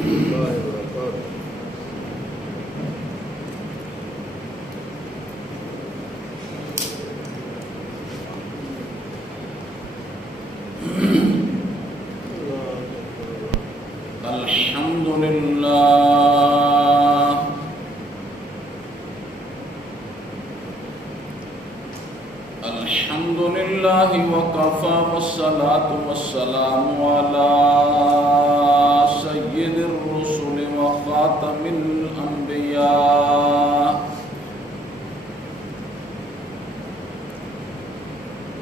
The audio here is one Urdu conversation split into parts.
اللہ وبرکاتہ۔ الحمد للہ الحمد للہ وکفى والصلاة والسلام على سید الرسل وخاتم الانبیاء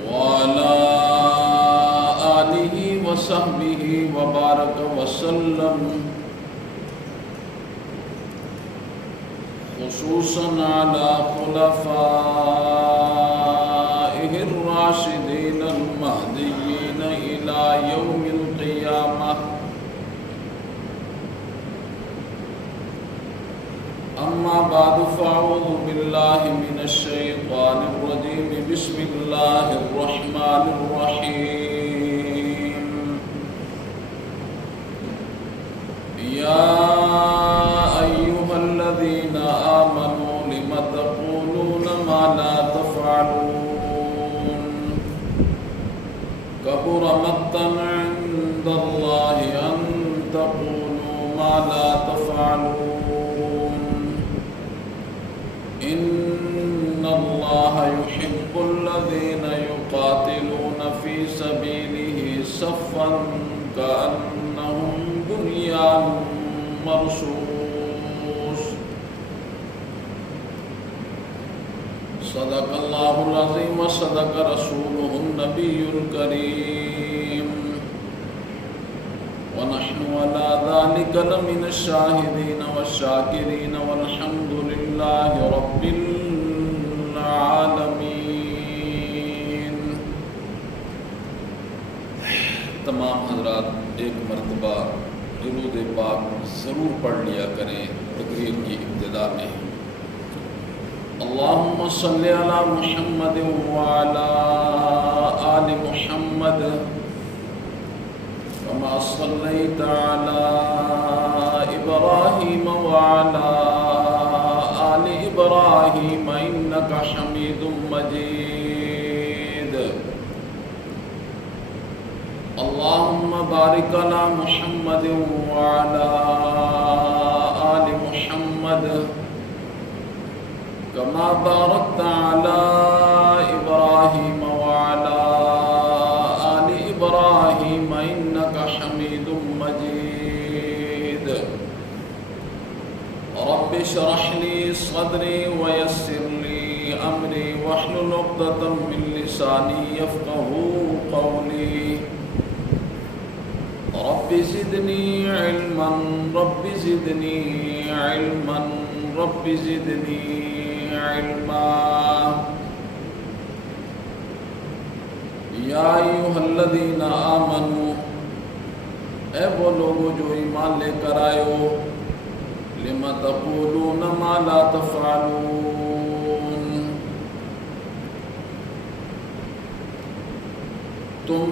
وعلى آلہ وصحبہ وبارک وسلم، خصوصاً على خلفائه الراشدين المهديين إلى يوم القيامة. أما بعد فأعوذ بالله من الشيطان الرجيم. بسم الله الرحمن الرحيم. يا أيها الذين آمنوا لم تقولون ما لا تفعلون كبر مقتا عند الله أن تقولوا ما لا تفعلون إن الله يحب الذين يقاتلون في سبيله صفا كأنهم بنيان مرصوص. صدق الله العظيم وصدق رسوله النبي الكريم، ونحن على ذلك لمن الشاهدين والشاكرين والحمد لله رب العالمين. تمام حضرات ایک مرتبہ درود پاک ضرور پڑھ لیا کریں تقریر کی ابتدا میں. اللہم صلی علی محمد وعلی آل محمد كما صلیت علی ابراہیم وعلی آل ابراہیم انک حمید مجید. اللهم بارك على محمد وعلى آل محمد كما باركت على إبراهيم وعلى آل إبراهيم إنك حميد مجيد. رب اشرح لي صدري ويسر لي أمري واحلل عقدة من لساني يفقهوا قولي. رب زدني علما رب زدني علما رب زدني علما. یا ایھا الذین آمنوا، اے وہ لوگ جو ایمان لے کر آئے ہو، لم تقولون ما لا تفعلون، تم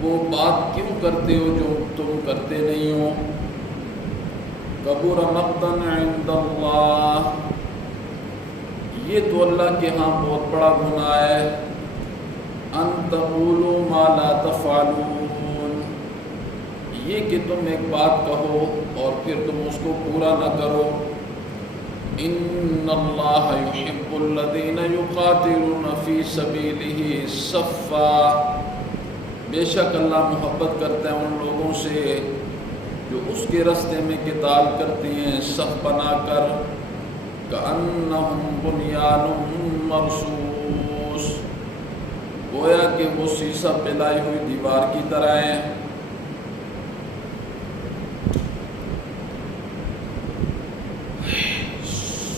وہ بات کیوں کرتے ہو جو تم کرتے نہیں ہو. کبر مقتا عند اللہ، یہ تو اللہ کے ہاں بہت بڑا گناہ ہے. ان تقولوا ما لا تفعلون، یہ کہ تم ایک بات کہو اور پھر تم اس کو پورا نہ کرو. ان اللہ یحب الذین یقاتلون فی سبیلہ صفا، بے شک اللہ محبت کرتا ہے ان لوگوں سے جو اس کے راستے میں قتال کرتے ہیں صف بنا کر. کأنہم بنیان مرصوص، گویا کہ وہ سیسہ پلائی ہوئی دیوار کی طرح ہیں.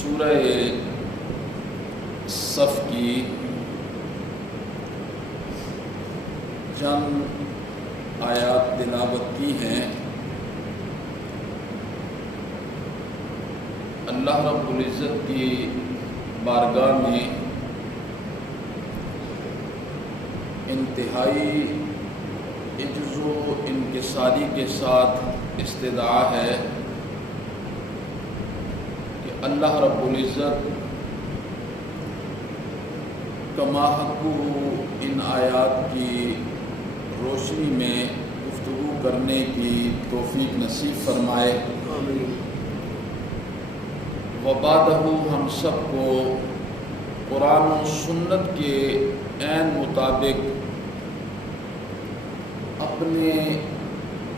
سورہ صف کی چند آیات تلاوت کی ہیں. اللہ رب العزت کی بارگاہ میں انتہائی عجز و انکساری کے ساتھ استدعا ہے کہ اللہ رب العزت کما حق ان آیات کی روشنی میں گفتگو کرنے کی توفیق نصیب فرمائے. وبعدہ ہم سب کو قرآن و سنت کے عین مطابق اپنے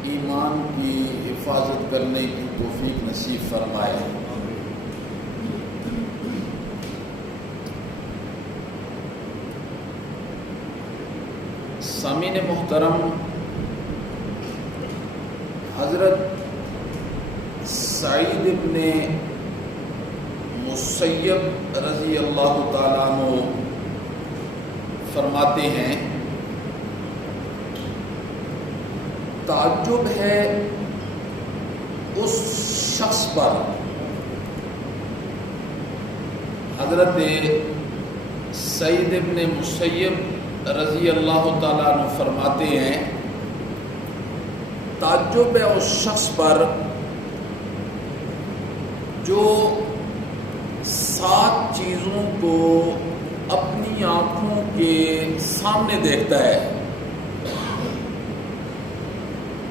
ایمان کی حفاظت کرنے کی توفیق نصیب فرمائے. سامعین محترم، حضرت سعید ابن مسیب رضی اللہ تعالیٰ عنہ فرماتے ہیں، تعجب ہے اس شخص پر. حضرت سعید ابن مسیب رضی اللہ تعالیٰ عنہ فرماتے ہیں، تعجب ہے اس شخص پر جو 7 چیزوں کو اپنی آنکھوں کے سامنے دیکھتا ہے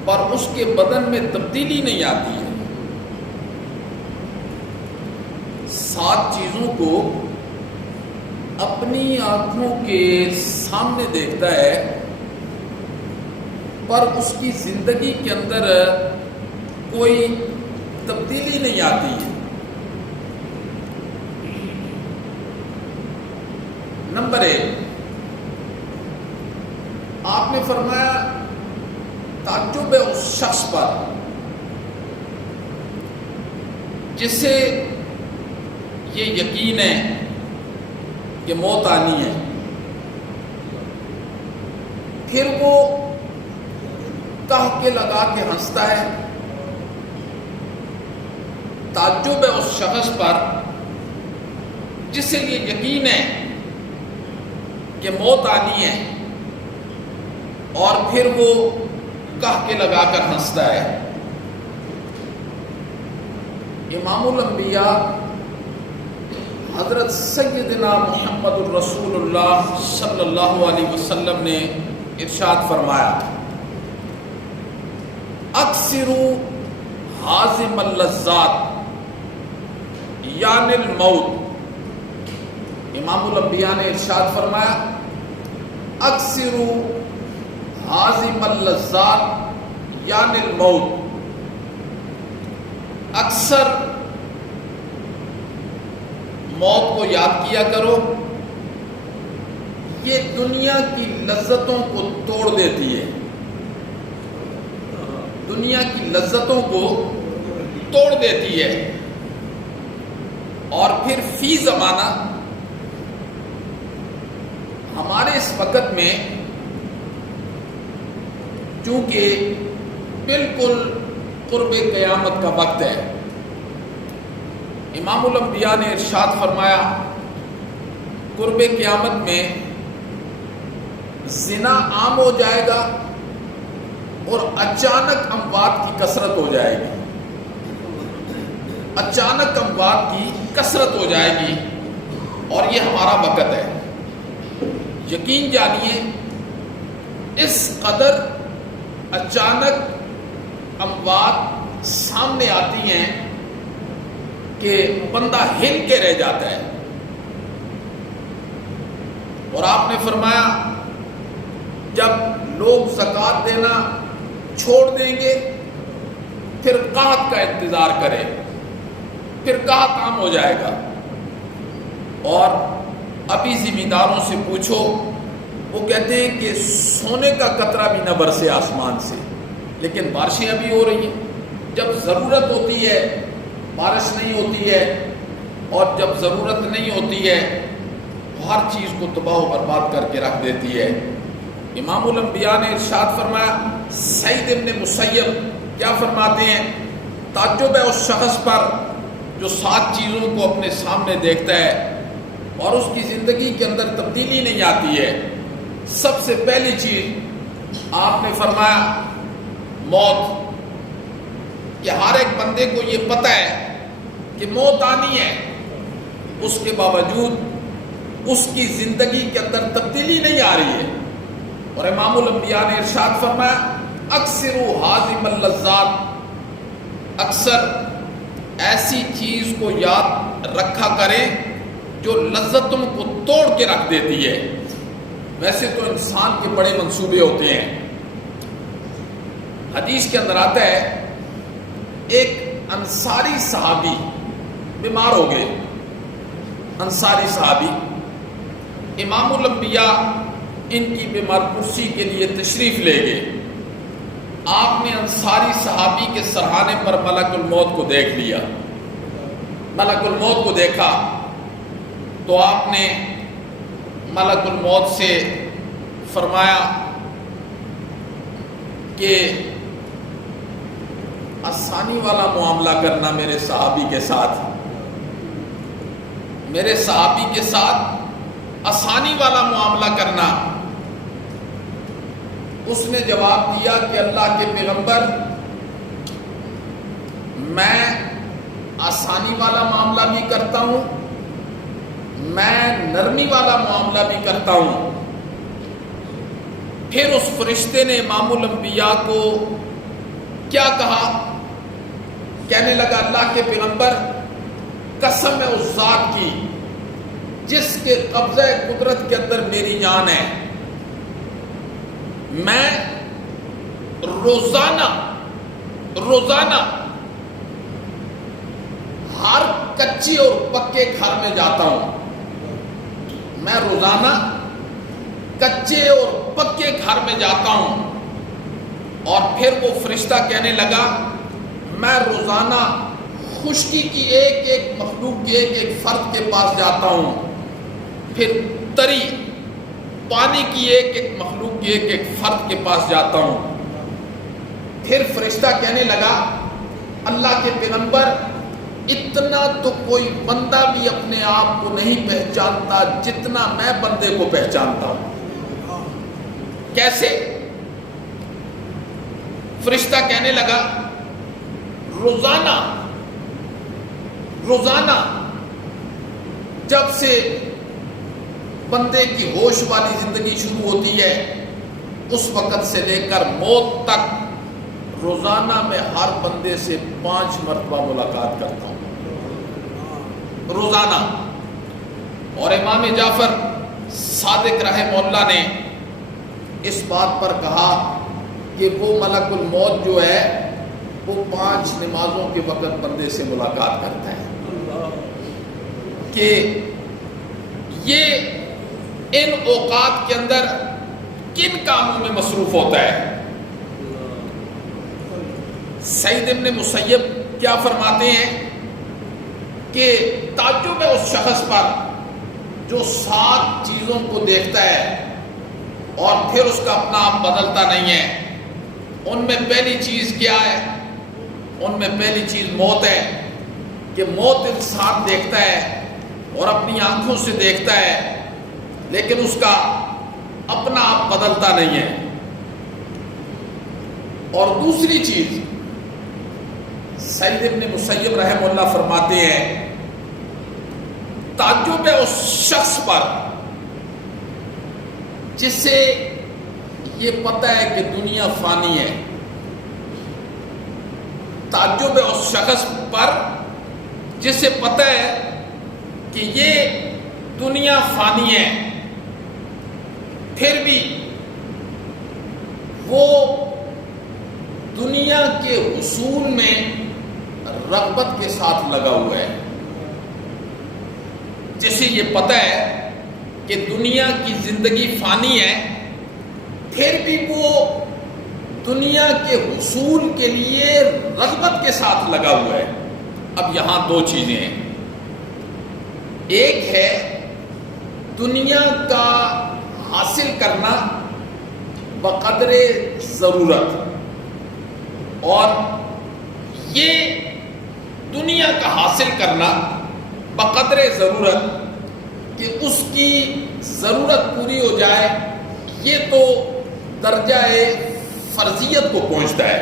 پر اس کے بدن میں تبدیلی نہیں آتی ہے. 7 چیزوں کو اپنی آنکھوں کے سامنے دیکھتا ہے پر اس کی زندگی کے اندر کوئی تبدیلی نہیں آتی ہے. نمبر 1، آپ نے فرمایا تعجب ہے اس شخص پر جسے یہ یقین ہے کہ موت آنی ہے، پھر وہ کہہ کے لگا کے ہنستا ہے. تعجب ہے اس شخص پر جسے یہ یقین ہے کہ موت آنی ہے اور پھر وہ کہہ کے لگا کر ہنستا ہے. امام الانبیاء حضرت سیدنا محمد الرسول اللہ صلی اللہ علیہ وسلم نے ارشاد فرمایا، اکثروا حازم اللذات یعنی الموت. امام الانبیاء نے ارشاد فرمایا، اکثروا حازم اللذات یعنی الموت. اکثر موت کو یاد کیا کرو، یہ دنیا کی لذتوں کو توڑ دیتی ہے. دنیا کی لذتوں کو توڑ دیتی ہے اور پھر فی زمانہ ہمارے اس وقت میں چونکہ بالکل قرب قیامت کا وقت ہے، امام الانبیاء نے ارشاد فرمایا قرب قیامت میں زنا عام ہو جائے گا اور اچانک اموات کی کثرت ہو جائے گی. اچانک اموات کی کثرت ہو جائے گی اور یہ ہمارا وقت ہے. یقین جانیے اس قدر اچانک اموات سامنے آتی ہیں کہ بندہ ہل کے رہ جاتا ہے. اور آپ نے فرمایا جب لوگ زکوٰۃ دینا چھوڑ دیں گے پھر قحط کا انتظار کریں، پھر قحط عام ہو جائے گا. اور ابھی زمینداروں سے پوچھو، وہ کہتے ہیں کہ سونے کا قطرہ بھی نہ برسے آسمان سے، لیکن بارشیں ابھی ہو رہی ہیں. جب ضرورت ہوتی ہے بارش نہیں ہوتی ہے، اور جب ضرورت نہیں ہوتی ہے ہر چیز کو تباہ و برباد کر کے رکھ دیتی ہے. امام الانبیاء نے ارشاد فرمایا، سعید ابن مسیب کیا فرماتے ہیں، تعجب ہے اس شخص پر جو 7 چیزوں کو اپنے سامنے دیکھتا ہے اور اس کی زندگی کے اندر تبدیلی نہیں آتی ہے. سب سے پہلی چیز آپ نے فرمایا موت، کہ ہر ایک بندے کو یہ پتہ ہے کہ موت آنی ہے، اس کے باوجود اس کی زندگی کے اندر تبدیلی نہیں آ رہی ہے۔ اور امام الانبیاء نے ارشاد فرمایا اکثروا حازم اللذات، اکثر ایسی چیز کو یاد رکھا کریں جو لذتوں کو توڑ کے رکھ دیتی ہے۔ ویسے تو انسان کے بڑے منصوبے ہوتے ہیں۔ حدیث کے اندر آتا ہے ایک انصاری صحابی بیمار ہو گئے، انصاری صحابی، امام الانبیاء ان کی بیمار پرسی کے لیے تشریف لے گئے۔ آپ نے انصاری صحابی کے سرہانے پر ملک الموت کو دیکھ لیا۔ ملک الموت کو دیکھا تو آپ نے ملک الموت سے فرمایا کہ آسانی والا معاملہ کرنا میرے صحابی کے ساتھ، میرے صحابی کے ساتھ آسانی والا معاملہ کرنا۔ اس نے جواب دیا کہ اللہ کے پیغمبر، میں آسانی والا معاملہ بھی کرتا ہوں، میں نرمی والا معاملہ بھی کرتا ہوں۔ پھر اس فرشتے نے امام الانبیاء کو کیا کہا؟ کہنے لگا اللہ کے پیغمبر، قسم ہے اس ذات کی جس کے قبضہ قدرت کے اندر میری جان ہے، میں روزانہ ہر کچے اور پکے گھر میں جاتا ہوں، میں روزانہ کچے اور پکے گھر میں جاتا ہوں۔ اور پھر وہ فرشتہ کہنے لگا میں روزانہ خشکی کی ایک ایک مخلوق کے ایک ایک فرد کے پاس جاتا ہوں، پھر تری پانی کی ایک ایک مخلوق کے ایک ایک فرد کے پاس جاتا ہوں۔ پھر فرشتہ کہنے لگا اللہ کے پیغمبر، اتنا تو کوئی بندہ بھی اپنے آپ کو نہیں پہچانتا جتنا میں بندے کو پہچانتا ہوں۔ کیسے؟ فرشتہ کہنے لگا روزانہ جب سے بندے کی ہوش والی زندگی شروع ہوتی ہے اس وقت سے لے کر موت تک روزانہ میں ہر بندے سے 5 مرتبہ ملاقات کرتا ہوں، روزانہ۔ اور امام جعفر صادق رحمہ اللہ نے اس بات پر کہا کہ وہ ملک الموت جو ہے وہ 5 نمازوں کے وقت بندے سے ملاقات کرتا ہے، کہ یہ ان اوقات کے اندر کن کاموں میں مصروف ہوتا ہے۔ سعید ابن مسیب کیا فرماتے ہیں کہ تعجب ہے اس شخص پر جو 7 چیزوں کو دیکھتا ہے اور پھر اس کا اپنا آپ بدلتا نہیں ہے۔ ان میں پہلی چیز کیا ہے؟ ان میں پہلی چیز موت ہے، کہ موت انسان دیکھتا ہے اور اپنی آنکھوں سے دیکھتا ہے لیکن اس کا اپنا آپ بدلتا نہیں ہے۔ اور دوسری چیز سعید ابن مسیب رحمہ اللہ فرماتے ہیں تعجب ہے اس شخص پر جسے یہ پتہ ہے کہ دنیا فانی ہے، تعجب ہے اس شخص پر جسے پتہ ہے کہ یہ دنیا فانی ہے، پھر بھی وہ دنیا کے حصول میں رغبت کے ساتھ لگا ہوا ہے۔ جسے یہ پتہ ہے کہ دنیا کی زندگی فانی ہے، پھر بھی وہ دنیا کے حصول کے لیے رغبت کے ساتھ لگا ہوا ہے۔ اب یہاں 2 چیزیں ہیں، ایک ہے دنیا کا حاصل کرنا بقدر ضرورت، اور یہ دنیا کا حاصل کرنا بقدر ضرورت کہ اس کی ضرورت پوری ہو جائے، یہ تو درجہ فرضیت کو پہنچتا ہے.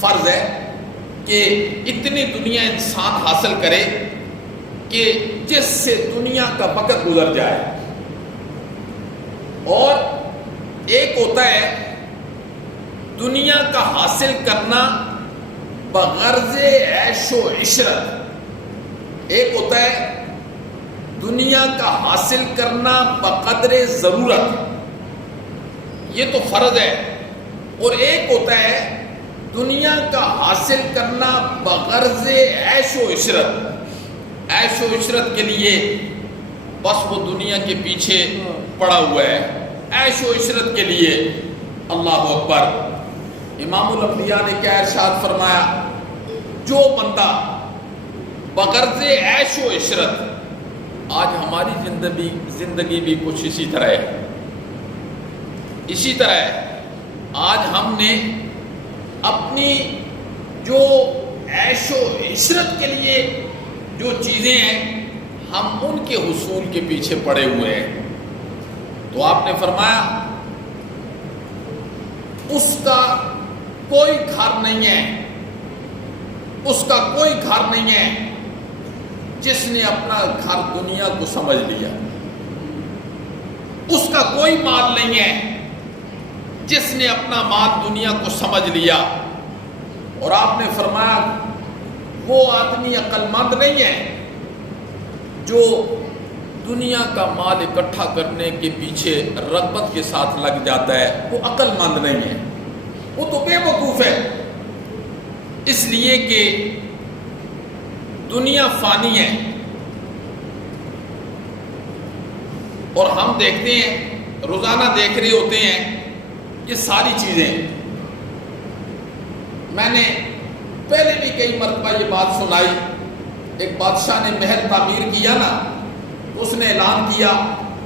فرض ہے کہ اتنی دنیا انسان حاصل کرے کہ جس سے دنیا کا وقت گزر جائے. اور ایک ہوتا ہے دنیا کا حاصل کرنا بغرض عیش و عشرت. ایک ہوتا ہے دنیا کا حاصل کرنا بقدر ضرورت، یہ تو فرض ہے. اور ایک ہوتا ہے دنیا کا حاصل کرنا بغرض عیش و عشرت. عیش و عشرت کے لیے بس وہ دنیا کے پیچھے پڑا ہوا ہے. عیش و عشرت کے لیے اللہ اکبر. امام الانبیاء نے کیا ارشاد فرمایا؟ جو بندہ بغرض عیش و عشرت، آج ہماری زندگی بھی کچھ اسی طرح ہے. اسی طرح ہے. آج ہم نے اپنی جو عیش و عشرت کے لیے جو چیزیں ہیں ہم ان کے حصول کے پیچھے پڑے ہوئے ہیں. تو آپ نے فرمایا اس کا کوئی گھر نہیں ہے، اس کا کوئی گھر نہیں ہے جس نے اپنا گھر دنیا کو سمجھ لیا. اس کا کوئی مال نہیں ہے جس نے اپنا مال دنیا کو سمجھ لیا. اور آپ نے فرمایا وہ آدمی عقل مند نہیں ہے جو دنیا کا مال اکٹھا کرنے کے پیچھے رغبت کے ساتھ لگ جاتا ہے. وہ عقل مند نہیں ہے، وہ تو بے وقوف ہے. اس لیے کہ دنیا فانی ہے. اور ہم دیکھتے ہیں، روزانہ دیکھ رہے ہوتے ہیں یہ ساری چیزیں. میں نے پہلے بھی کئی مرتبہ یہ بات سنائی. ایک بادشاہ نے محل تعمیر کیا نا، اس نے اعلان کیا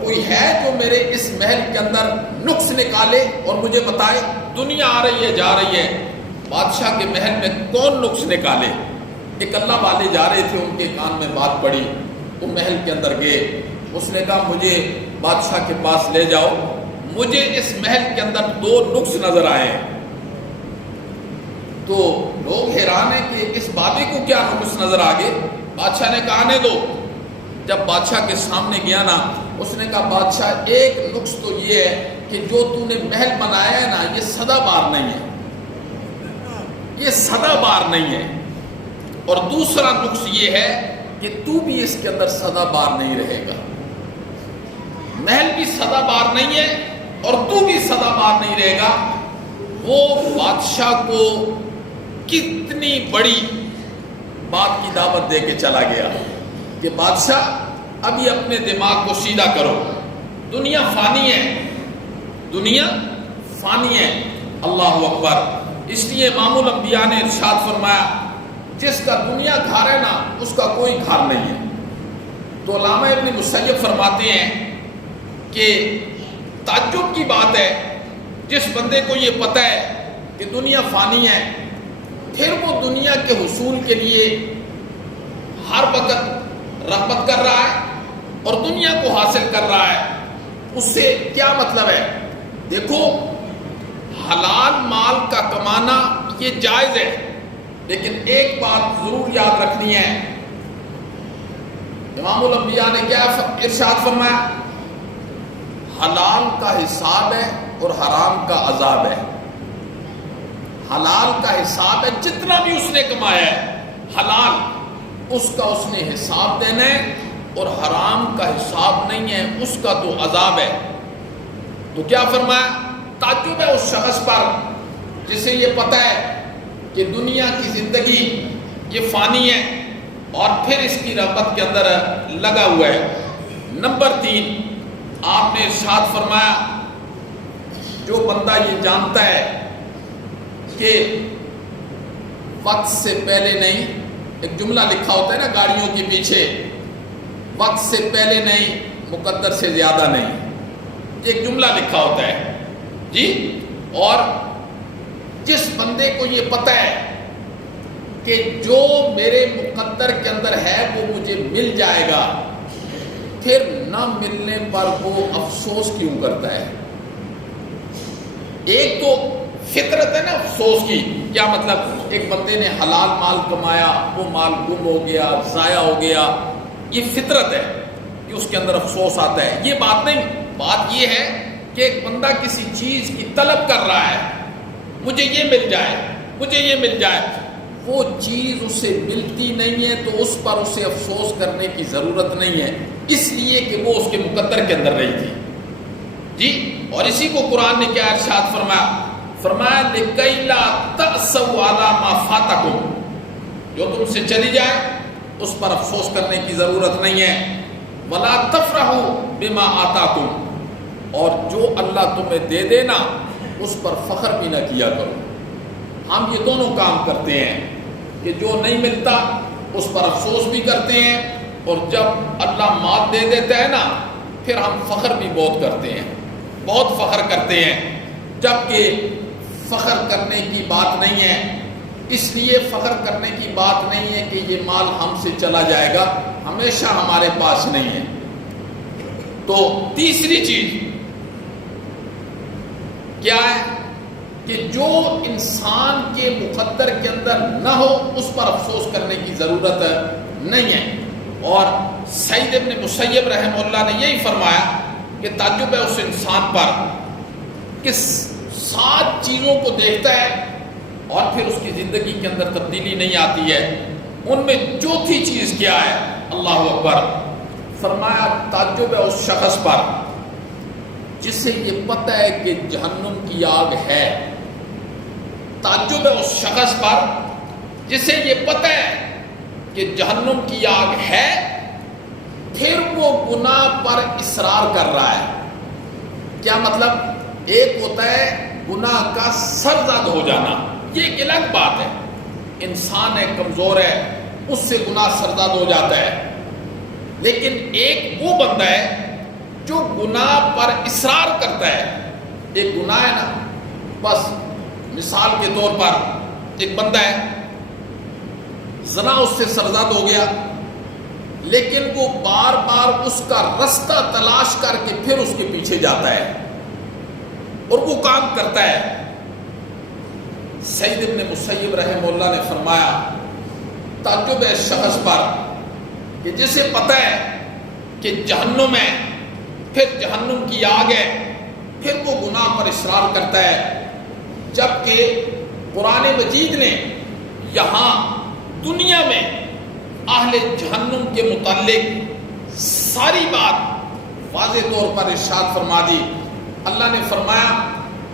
کوئی ہے جو میرے اس محل کے اندر نقص نکالے اور مجھے بتائے. دنیا آ رہی ہے جا رہی ہے، بادشاہ کے محل میں کون نقص نکالے؟ ایک اللہ والے جا رہے تھے، ان کے کان میں بات پڑی، وہ محل کے اندر گئے. اس نے کہا مجھے بادشاہ کے پاس لے جاؤ، مجھے اس محل کے اندر 2 نقص نظر آئے ہیں. تو لوگ حیران ہیں کہ اس بابی کو کیا نقص نظر آ گئے. بادشاہ نے کہا آنے دو. جب بادشاہ کے سامنے گیا نا، اس نے کہا بادشاہ ایک نقص تو یہ ہے کہ جو تو نے محل بنایا ہے نا یہ سدا بار نہیں ہے، یہ سدا بار نہیں ہے. اور دوسرا نقص یہ ہے کہ تو بھی اس کے اندر سدا بار نہیں رہے گا. محل بھی سدا بار نہیں ہے اور تو بھی سدا بار نہیں رہے گا. وہ بادشاہ کو کتنی بڑی بات کی دعوت دے کے چلا گیا کہ بادشاہ ابھی اپنے دماغ کو سیدھا کرو، دنیا فانی ہے، دنیا فانی ہے. اللہ اکبر. اس لیے امام الانبیاء نے ارشاد فرمایا جس کا دنیا گھر ہے نا اس کا کوئی گھر نہیں ہے. تو علامہ ابن مسیب فرماتے ہیں کہ تعجب کی بات ہے جس بندے کو یہ پتہ ہے کہ دنیا فانی ہے، پھر وہ دنیا کے حصول کے لیے ہر وقت رغبت کر رہا ہے اور دنیا کو حاصل کر رہا ہے. اس سے کیا مطلب ہے؟ دیکھو حلال مال کا کمانا یہ جائز ہے، لیکن ایک بات ضرور یاد رکھنی ہے. امام الانبیاء نے کیا ارشاد فرمایا؟ حلال کا حساب ہے اور حرام کا عذاب ہے. حلال کا حساب ہے، جتنا بھی اس نے کمایا ہے حلال اس کا اس نے حساب دینا ہے، اور حرام کا حساب نہیں ہے، اس کا تو عذاب ہے. تو کیا فرمایا؟ تعجب ہے اس شخص پر جسے یہ پتہ ہے کہ دنیا کی زندگی یہ فانی ہے اور پھر اس کی رغبت کے اندر لگا ہوا ہے. نمبر 3 آپ نے ارشاد فرمایا جو بندہ یہ جانتا ہے کہ وقت سے پہلے نہیں، ایک جملہ لکھا ہوتا ہے نا گاڑیوں کے پیچھے، وقت سے پہلے نہیں مقدر سے زیادہ نہیں، ایک جملہ لکھا ہوتا ہے جی. اور جس بندے کو یہ پتہ ہے کہ جو میرے مقدر کے اندر ہے وہ مجھے مل جائے گا، پھر نہ ملنے پر وہ افسوس کیوں کرتا ہے؟ ایک تو فطرت ہے نا افسوس کی. کیا مطلب؟ ایک بندے نے حلال مال کمایا، وہ مال گم ہو گیا، ضائع ہو گیا، یہ فطرت ہے کہ اس کے اندر افسوس آتا ہے. یہ بات نہیں. بات یہ ہے کہ ایک بندہ کسی چیز کی طلب کر رہا ہے، مجھے یہ مل جائے، مجھے یہ مل جائے، وہ چیز اسے ملتی نہیں ہے تو اس پر اسے افسوس کرنے کی ضرورت نہیں ہے، اس لیے کہ وہ اس کے مقدر کے اندر رہی تھی. جی، اور اسی کو قرآن نے کیا ارشاد فرمایا لِكَيْ لَا تَأْسَوْا عَلَىٰ مَا فَاتَكُمْ، جو تم سے چلی جائے اس پر افسوس کرنے کی ضرورت نہیں ہے. وَلَا تَفْرَحُوا بِمَا آتَاكُمْ، اور جو اللہ تمہیں دے دینا اس پر فخر بھی نہ کیا کرو. ہم یہ دونوں کام کرتے ہیں کہ جو نہیں ملتا اس پر افسوس بھی کرتے ہیں، اور جب اللہ مال دے دیتا ہے نا پھر ہم فخر بھی بہت کرتے ہیں، بہت فخر کرتے ہیں، جبکہ فخر کرنے کی بات نہیں ہے. اس لیے فخر کرنے کی بات نہیں ہے کہ یہ مال ہم سے چلا جائے گا، ہمیشہ ہمارے پاس نہیں ہے. تو تیسری چیز کیا ہے کہ جو انسان کے مقدر کے اندر نہ ہو اس پر افسوس کرنے کی ضرورت نہیں ہے. اور سعید ابن مسیب رحمہ اللہ نے یہی فرمایا کہ تعجب ہے اس انسان پر کہ 7 چیزوں کو دیکھتا ہے اور پھر اس کی زندگی کے اندر تبدیلی نہیں آتی ہے. ان میں چوتھی چیز کیا ہے؟ اللہ اکبر. فرمایا تعجب ہے اس شخص پر جسے یہ پتہ ہے کہ جہنم کی آگ ہے. تعجب ہے اس شخص پر جسے یہ پتہ ہے کہ جہنم کی آگ ہے، پھر وہ گناہ پر اصرار کر رہا ہے. کیا مطلب؟ ایک ہوتا ہے گناہ کا سرزد ہو جانا، یہ ایک الگ بات ہے. انسان ہے، کمزور ہے، اس سے گناہ سرزد ہو جاتا ہے. لیکن ایک وہ بندہ ہے جو گناہ پر اصرار کرتا ہے. ایک گناہ ہے نا، بس مثال کے طور پر ایک بندہ ہے، زنا اس سے سرزد ہو گیا، لیکن وہ بار بار اس کا رستہ تلاش کر کے پھر اس کے پیچھے جاتا ہے اور وہ کام کرتا ہے. سعید ابن مسیب رحمہ اللہ نے فرمایا تعجب ہے شخص پر کہ جسے پتہ ہے کہ جہنم ہے، پھر جہنم کی آگ ہے، پھر وہ گناہ پر اصرار کرتا ہے. جبکہ قرآن مجید نے یہاں دنیا میں اہل جہنم کے متعلق ساری بات واضح طور پر ارشاد فرما دی. اللہ نے فرمایا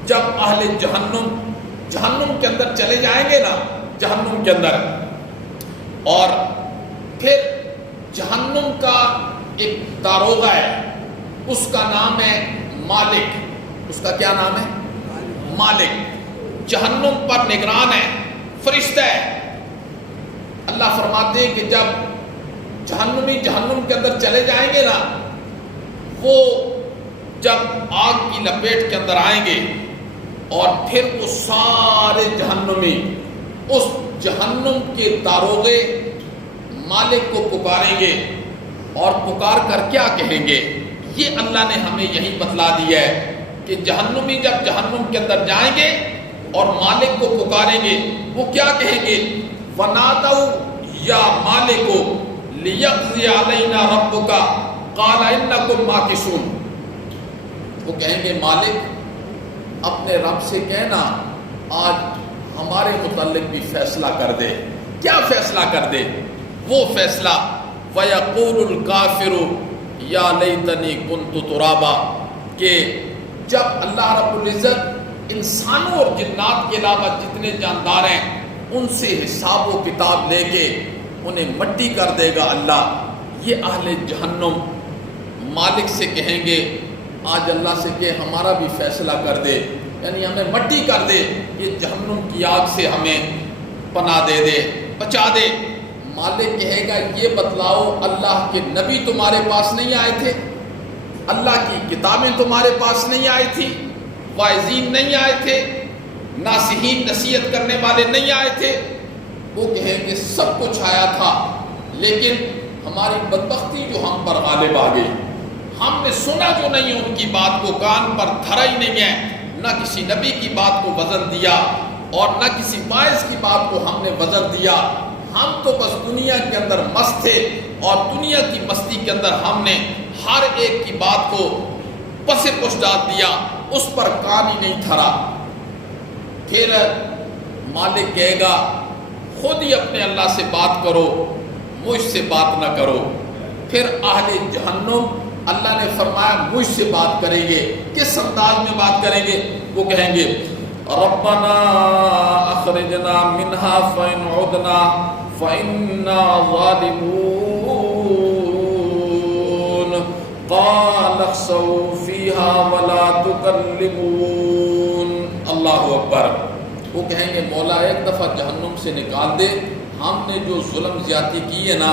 جب اہل جہنم کے اندر چلے جائیں گے نا، جہنم کے اندر، اور پھر جہنم کا ایک داروغہ ہے، اس کا نام ہے مالک. اس کا کیا نام ہے؟ مالک. جہنم پر نگران ہے، فرشتہ ہے. اللہ فرماتے ہیں کہ جب جہنمی جہنم کے اندر چلے جائیں گے نا، وہ جب آگ کی لپیٹ کے اندر آئیں گے اور پھر وہ سارے جہنمی اس جہنم کے داروغے مالک کو پکاریں گے، اور پکار کر کیا کہیں گے؟ یہ اللہ نے ہمیں یہی بتلا دیا ہے کہ جہنمی جب جہنم کے اندر جائیں گے اور مالک کو پکاریں گے، وہ کیا کہیں گے؟ وَنَادَوْا يَا مَالِكُ لِيَقْضِيَ عَلَيْنَا رَبُّكَ قَالَ إِنَّكُمْ مَاكِثُونَ. وہ کہیں گے مالک اپنے رب سے کہنا آج ہمارے متعلق بھی فیصلہ کر دے. کیا فیصلہ کر دے؟ وہ فیصلہ وَيَقُولُ الْكَافِرُ يَا لَيْتَنِي كُنْتُ تُرَابًا، کہ جب اللہ رب العزت انسانوں اور جنات کے علاوہ جتنے جاندار ہیں ان سے حساب و کتاب لے کے انہیں مٹی کر دے گا اللہ. یہ اہل جہنم مالک سے کہیں گے آج اللہ سے کہ ہمارا بھی فیصلہ کر دے، یعنی ہمیں مٹی کر دے، یہ جہنم کی آگ سے ہمیں پناہ دے دے، بچا دے. مالک کہے گا یہ بتلاؤ اللہ کے نبی تمہارے پاس نہیں آئے تھے؟ اللہ کی کتابیں تمہارے پاس نہیں آئی تھی؟ واعظین نہیں آئے تھے؟ ناصحین نصیحت کرنے والے نہیں آئے تھے؟ وہ کہیں گے سب کچھ آیا تھا، لیکن ہماری بدبختی جو ہم پر غالب آ گئی، ہم نے سنا جو نہیں ان کی بات کو، کان پر دھرا ہی نہیں ہے. نہ کسی نبی کی بات کو وزن دیا اور نہ کسی باعث کی بات کو ہم نے وزن دیا. ہم تو بس دنیا کے اندر مست تھے اور دنیا کی مستی کے اندر ہم نے ہر ایک کی بات کو پس پش ڈال دیا, اس پر کان ہی نہیں دھرا. پھر مالک کہے گا خود ہی اپنے اللہ سے بات کرو, مجھ سے بات نہ کرو. پھر اہل جہنم اللہ نے فرمایا مجھ سے بات کریں گے. کس انداز میں بات کریں گے؟ وہ کہیں گے ربنا اخرجنا منها فإن عدنا فإنا ظالمون قال اخسئوا فيها ولا تكلمون. اللہ اکبر. وہ کہیں گے مولا ایک دفعہ جہنم سے نکال دے, ہم نے جو ظلم زیادتی کی ہے نا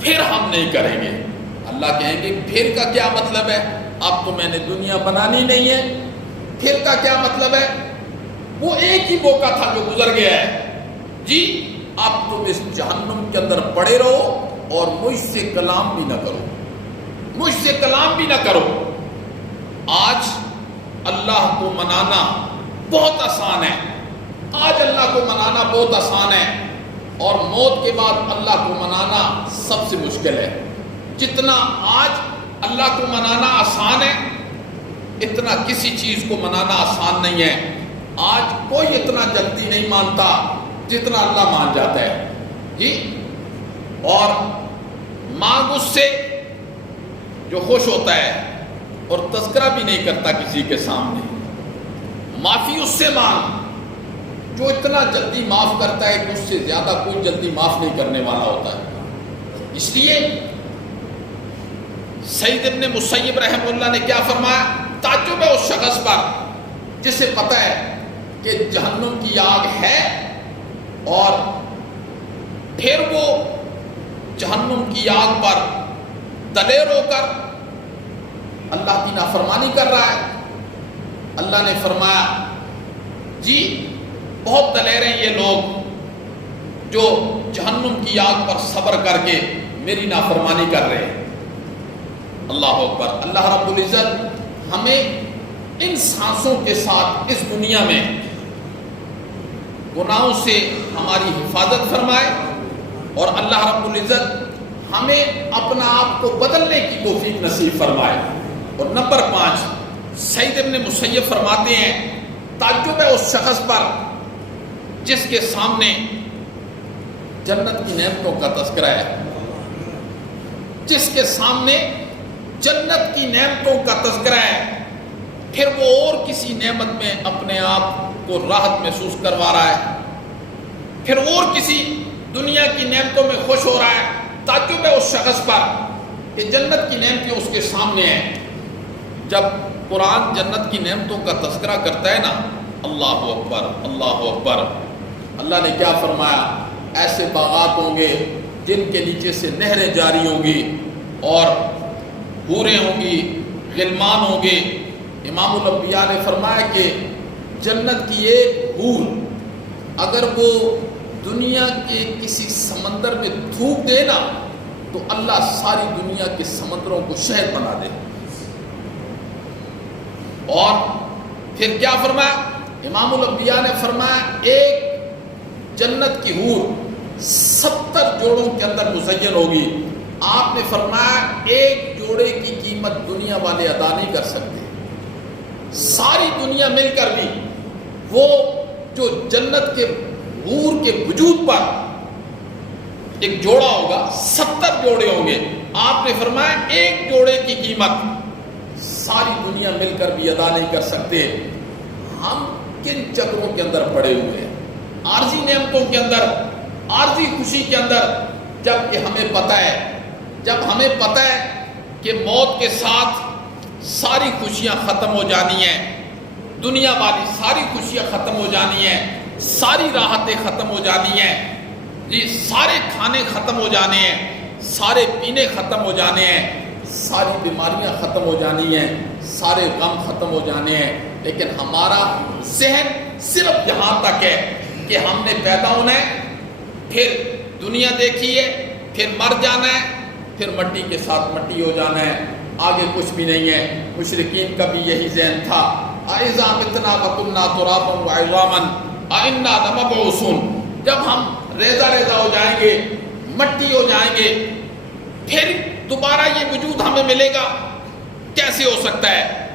پھر ہم نہیں کریں گے. اللہ کہیں گے پھر کا کیا مطلب ہے؟ اب تو میں نے دنیا بنانی نہیں ہے, پھر کا کیا مطلب ہے؟ وہ ایک ہی موقع تھا جو گزر گیا ہے جی. اب تم اس جہنم کے اندر پڑے رہو اور مجھ سے کلام بھی نہ کرو, مجھ سے کلام بھی نہ کرو. آج اللہ کو منانا بہت آسان ہے, آج اللہ کو منانا بہت آسان ہے, اور موت کے بعد اللہ کو منانا سب سے مشکل ہے. جتنا آج اللہ کو منانا آسان ہے اتنا کسی چیز کو منانا آسان نہیں ہے. آج کوئی اتنا جلدی نہیں مانتا جتنا اللہ مان جاتا ہے جی. اور مانگ اس سے جو خوش ہوتا ہے اور تذکرہ بھی نہیں کرتا کسی کے سامنے. معافی اس سے مانگ جو اتنا جلدی معاف کرتا ہے کہ اس سے زیادہ کوئی جلدی معاف نہیں کرنے والا ہوتا ہے. اس لیے سعید ابن مسیب رحمہ اللہ نے کیا فرمایا؟ تعجب ہے اس شخص پر جسے پتہ ہے کہ جہنم کی آگ ہے اور پھر وہ جہنم کی آگ پر دلیر ہو کر اللہ کی نافرمانی کر رہا ہے. اللہ نے فرمایا جی بہت دلیر ہیں یہ لوگ جو جہنم کی آگ پر صبر کر کے میری نافرمانی کر رہے ہیں. اللہ اکبر. اللہ رب العزت ہمیں ان سانسوں کے ساتھ اس دنیا میں گناہوں سے ہماری حفاظت فرمائے اور اللہ رب العزت ہمیں اپنا آپ کو بدلنے کی توفیق نصیب فرمائے. اور نمبر 5 سعید ابن مسیب فرماتے ہیں تعجب ہے اس شخص پر جس کے سامنے جنت کی نعمتوں کا تذکرہ ہے, جس کے سامنے جنت کی نعمتوں کا تذکرہ ہے, پھر وہ اور کسی نعمت میں اپنے آپ کو راحت محسوس کروا رہا ہے, پھر اور کسی دنیا کی نعمتوں میں خوش ہو رہا ہے. تعجب ہے اس شخص پر کہ جنت کی نعمتیں اس کے سامنے ہیں. جب قرآن جنت کی نعمتوں کا تذکرہ کرتا ہے نا, اللہ اکبر اللہ اکبر. اللہ نے کیا فرمایا؟ ایسے باغات ہوں گے جن کے نیچے سے نہریں جاری ہوں گی اور حوریں ہوں گی, غلمان ہوں گے. امام الانبیاء نے فرمایا کہ جنت کی ایک حور اگر وہ دنیا کے کسی سمندر میں تھوک دے نا تو اللہ ساری دنیا کے سمندروں کو شہد بنا دے. اور پھر کیا فرمایا؟ امام الانبیاء نے فرمایا ایک جنت کی حور 70 جوڑوں کے اندر مزین ہوگی. آپ نے فرمایا ایک جوڑے کی قیمت دنیا والے ادا نہیں کر سکتے. ساری دنیا مل کر بھی وہ جو جنت کے حور کے وجود پر ایک جوڑا ہوگا 70 جوڑے ہوں گے. آپ نے فرمایا ایک جوڑے کی قیمت ساری دنیا مل کر بھی ادا نہیں کر سکتے. ہم کن چکروں کے اندر پڑے ہوئے ہیں, عارضی نعمتوں کے اندر, عارضی خوشی کے اندر, جب کہ ہمیں پتہ ہے کہ موت کے ساتھ ساری خوشیاں ختم ہو جانی ہیں, دنیا والی ساری خوشیاں ختم ہو جانی ہیں, ساری راحتیں ختم ہو جانی ہیں جی, سارے کھانے ختم ہو جانے ہیں, سارے پینے ختم ہو جانے ہیں, ساری بیماریاں ختم ہو جانی ہیں, سارے غم ختم ہو جانے ہیں. لیکن ہمارا ذہن صرف یہاں تک ہے کہ ہم نے پیدا ہونا ہے, پھر دنیا دیکھی ہے, پھر مر جانا ہے, پھر مٹی کے ساتھ مٹی ہو جانا ہے, آگے کچھ بھی نہیں ہے. مشرکین کا بھی یہی ذہن تھا. اذا متنا وكنا ترابا وعظاما انا لمبعوثون، جب ہم ریزہ ریزہ ہو جائیں گے، مٹی ہو جائیں گے، پھر دوبارہ یہ وجود ہمیں ملے گا؟ کیسے ہو سکتا ہے؟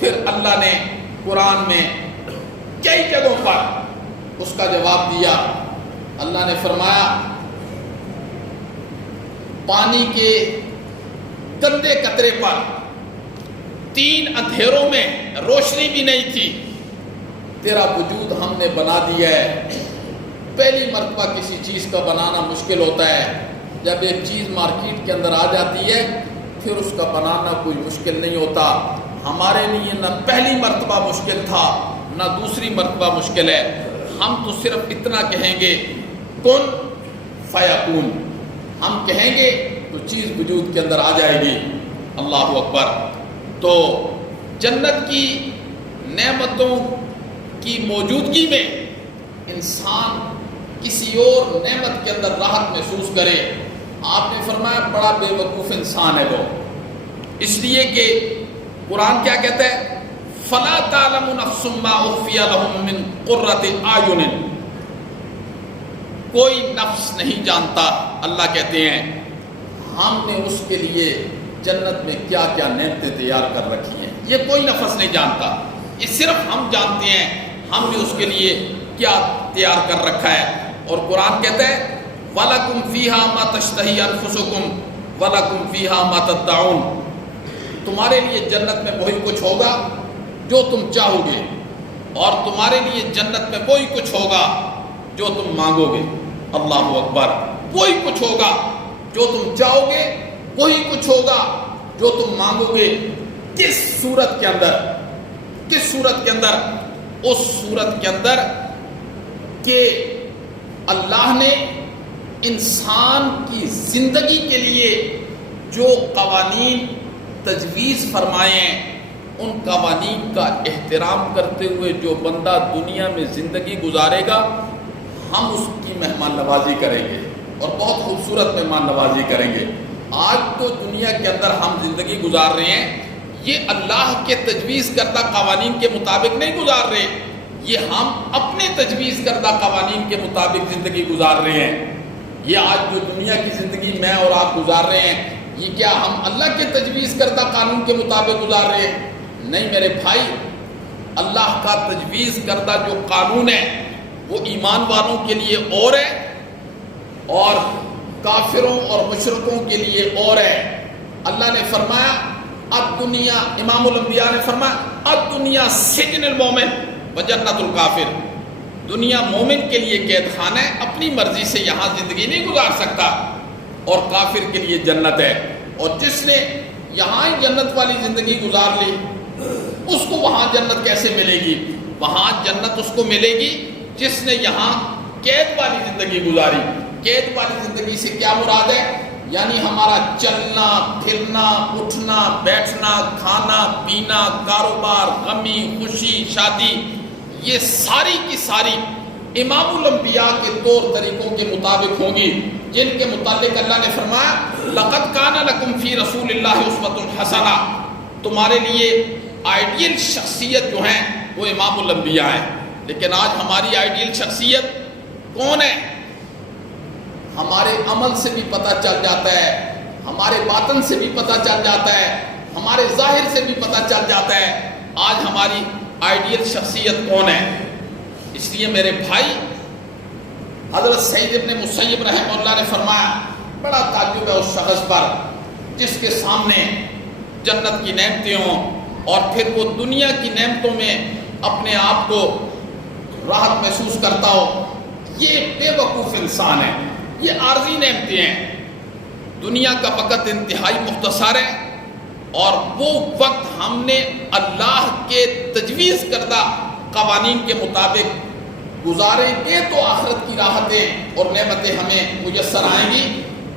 پھر اللہ نے قرآن میں کئی جگہوں پر اس کا جواب دیا۔ اللہ نے فرمایا پانی کے گندے قطرے پر 3 اندھیروں میں روشنی بھی نہیں تھی، تیرا وجود ہم نے بنا دیا ہے۔ پہلی مرتبہ کسی چیز کا بنانا مشکل ہوتا ہے، جب ایک چیز مارکیٹ کے اندر آ جاتی ہے پھر اس کا بنانا کوئی مشکل نہیں ہوتا۔ ہمارے لیے نہ پہلی مرتبہ مشکل تھا نہ دوسری مرتبہ مشکل ہے، ہم تو صرف اتنا کہیں گے کن فیکون، ہم کہیں گے تو چیز وجود کے اندر آ جائے گی۔ اللہ اکبر۔ تو جنت کی نعمتوں کی موجودگی میں انسان کسی اور نعمت کے اندر راحت محسوس کرے، آپ نے فرمایا بڑا بے وقوف انسان ہے وہ، اس لیے کہ قرآن کیا کہتا ہے؟ فَلَا تَعْلَمُ نَفْسٌ مَّا أُخْفِيَ لَهُم مِّن قُرَّةِ أَعْيُنٍ، کوئی نفس نہیں جانتا، اللہ کہتے ہیں ہم نے اس کے لیے جنت میں کیا کیا نعمتیں تیار کر رکھی ہیں، یہ کوئی نفس نہیں جانتا، یہ صرف ہم جانتے ہیں ہم نے اس کے لیے کیا تیار کر رکھا ہے۔ اور قرآن کہتا ہے وَلَكُمْ فِيهَا مَا تَشْتَهِي أَنفُسُكُمْ وَلَكُمْ فِيهَا مَا تَدَّعُونَ، تمہارے لیے جنت میں وہی کچھ ہوگا جو تم چاہو گے، اور تمہارے لیے جنت میں وہی کچھ ہوگا جو تم مانگو گے۔ اللہ اکبر۔ وہی کچھ ہوگا جو تم چاہو گے، وہی کچھ ہوگا جو تم مانگو گے۔ کس صورت کے اندر؟ کس صورت کے اندر؟ اس صورت کے اندر کہ اللہ نے انسان کی زندگی کے لیے جو قوانین تجویز فرمائے ہیں، ان قوانین کا احترام کرتے ہوئے جو بندہ دنیا میں زندگی گزارے گا، ہم اس کی مہمان نوازی کریں گے اور بہت خوبصورت مہمان نوازی کریں گے۔ آج تو دنیا کے اندر ہم زندگی گزار رہے ہیں، یہ اللہ کے تجویز کردہ قوانین کے مطابق نہیں گزار رہے، یہ ہم اپنے تجویز کردہ قوانین کے مطابق زندگی گزار رہے ہیں۔ یہ آج جو دنیا کی زندگی میں اور آپ گزار رہے ہیں، یہ کیا ہم اللہ کے تجویز کردہ قانون کے مطابق گزار رہے ہیں؟ نہیں میرے بھائی، اللہ کا تجویز کردہ جو قانون ہے وہ ایمان والوں کے لیے اور ہے اور کافروں اور مشرکوں کے لیے اور ہے۔ اللہ نے فرمایا الدنیا، امام الانبیاء نے فرمایا الدنیا سجن المومن وجنت الکافر، دنیا مومن کے لیے قید خانہ ہے، اپنی مرضی سے یہاں زندگی نہیں گزار سکتا، اور کافر کے لیے جنت ہے۔ اور جس نے یہاں ہی جنت والی زندگی گزار لی، اس کو وہاں جنت کیسے ملے گی؟ وہاں جنت اس کو ملے گی جس نے یہاں قید والی زندگی گزاری۔ قید والی زندگی سے کیا مراد ہے؟ یعنی ہمارا چلنا پھرنا، اٹھنا بیٹھنا، کھانا پینا، کاروبار، غمی خوشی شادی، یہ ساری کی ساری امام الانبیاء کے طور طریقوں کے مطابق ہوں گی، جن کے متعلق اللہ نے فرمایا لَقَدْ كَانَ لَكُمْ فِي رَسُولِ اللَّهِ أُسْوَةٌ حَسَنَةٌ، تمہارے لیے آئیڈیل شخصیت جو ہیں وہ امام الانبیاء ہیں۔ لیکن آج ہماری آئیڈیل شخصیت کون ہے؟ ہمارے عمل سے بھی پتہ چل جاتا ہے، ہمارے باطن سے بھی پتہ چل جاتا ہے، ہمارے ظاہر سے بھی پتہ چل جاتا ہے آج ہماری آئیڈیل شخصیت کون ہے۔ اس لیے میرے بھائی، حضرت سعید ابن مسیب رحمہ اللہ نے فرمایا بڑا تعجب ہے اس شخص پر جس کے سامنے جنت کی نعمتیں ہوں اور پھر وہ دنیا کی نعمتوں میں اپنے آپ کو راحت محسوس کرتا ہو۔ یہ بے وقوف انسان ہے، یہ عارضی نعمتیں ہیں۔ دنیا کا وقت انتہائی مختصر ہے اور وہ وقت ہم نے اللہ کے تجویز کردہ قوانین کے مطابق گزاریں گے تو آخرت کی راحتیں اور نعمتیں ہمیں میسر آئیں گی،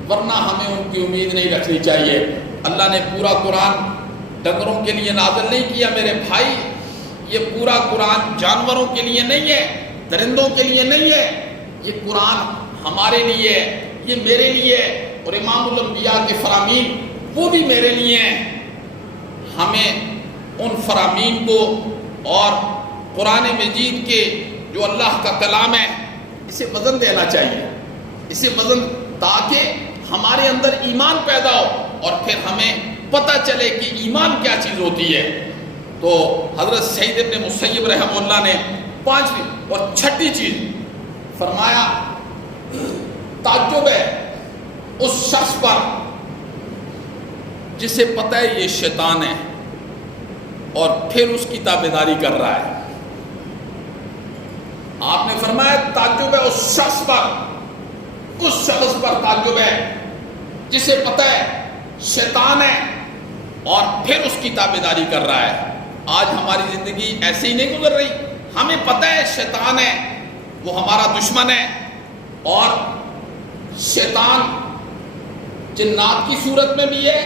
ورنہ ہمیں ان کی امید نہیں رکھنی چاہیے۔ اللہ نے پورا قرآن ڈنگروں کے لیے نازل نہیں کیا میرے بھائی، یہ پورا قرآن جانوروں کے لیے نہیں ہے، درندوں کے لیے نہیں ہے، یہ قرآن ہمارے لیے ہے، یہ میرے لیے ہے، اور امام الانبیاء کے فرامین وہ بھی میرے لیے ہیں۔ ہمیں ان فرامین کو اور قرآن مجید کے جو اللہ کا کلام ہے اسے وزن دینا چاہیے، اسے وزن، تاکہ ہمارے اندر ایمان پیدا ہو اور پھر ہمیں پتہ چلے کہ ایمان کیا چیز ہوتی ہے۔ تو حضرت سعید ابن مسیب رحمہ اللہ نے پانچویں اور چھٹی چیز فرمایا، تعجب ہے اس شخص پر جسے پتہ ہے یہ شیطان ہے اور پھر اس کی تابعداری کر رہا ہے۔ آپ نے فرمایا تعجب ہے اس شخص پر تعجب ہے جسے پتہ ہے شیطان ہے اور پھر اس کی تابعداری کر رہا ہے۔ آج ہماری زندگی ایسے ہی نہیں گزر رہی، ہمیں پتہ ہے شیطان ہے، وہ ہمارا دشمن ہے، اور شیطان جنات کی صورت میں بھی ہے